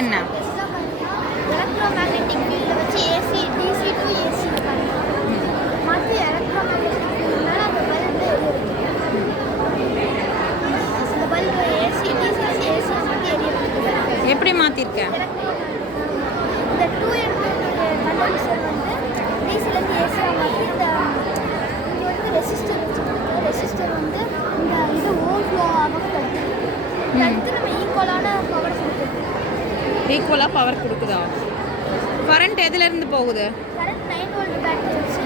என்ன? எலக்ட்ரோமேக்னெட்டிக் ஃபீல்டில் வச்சு ஏசி டிசி டு ஏசி மாற்றி எலக்ட்ரோமேக்னெட்டிக் ஃபீல்டுனால அந்த பல்பு அந்த பல்பு ஏசி டிசி ஏசியை மட்டும் எரிய வைக்கிறது. எப்படி மாற்றிருக்க? இந்த 2N கண்டென்சர் வந்து டிசிலேருந்து ஏசியாக மாற்றி இந்த இங்கே வந்து ரெசிஸ்டர் வச்சுருக்கு. ரெசிஸ்டர் வந்து இந்த இது ஓவர்ஃப்ளோ ஆகாமல் தடுத்து நம்ம ஈக்குவலான பவர் கொடுக்குது. ஈக்குவலாக பவர் கொடுக்குதா? கரண்ட் எதுலேருந்து போகுது? கரண்ட் 9 வோல்ட் பேட்டரி வச்சு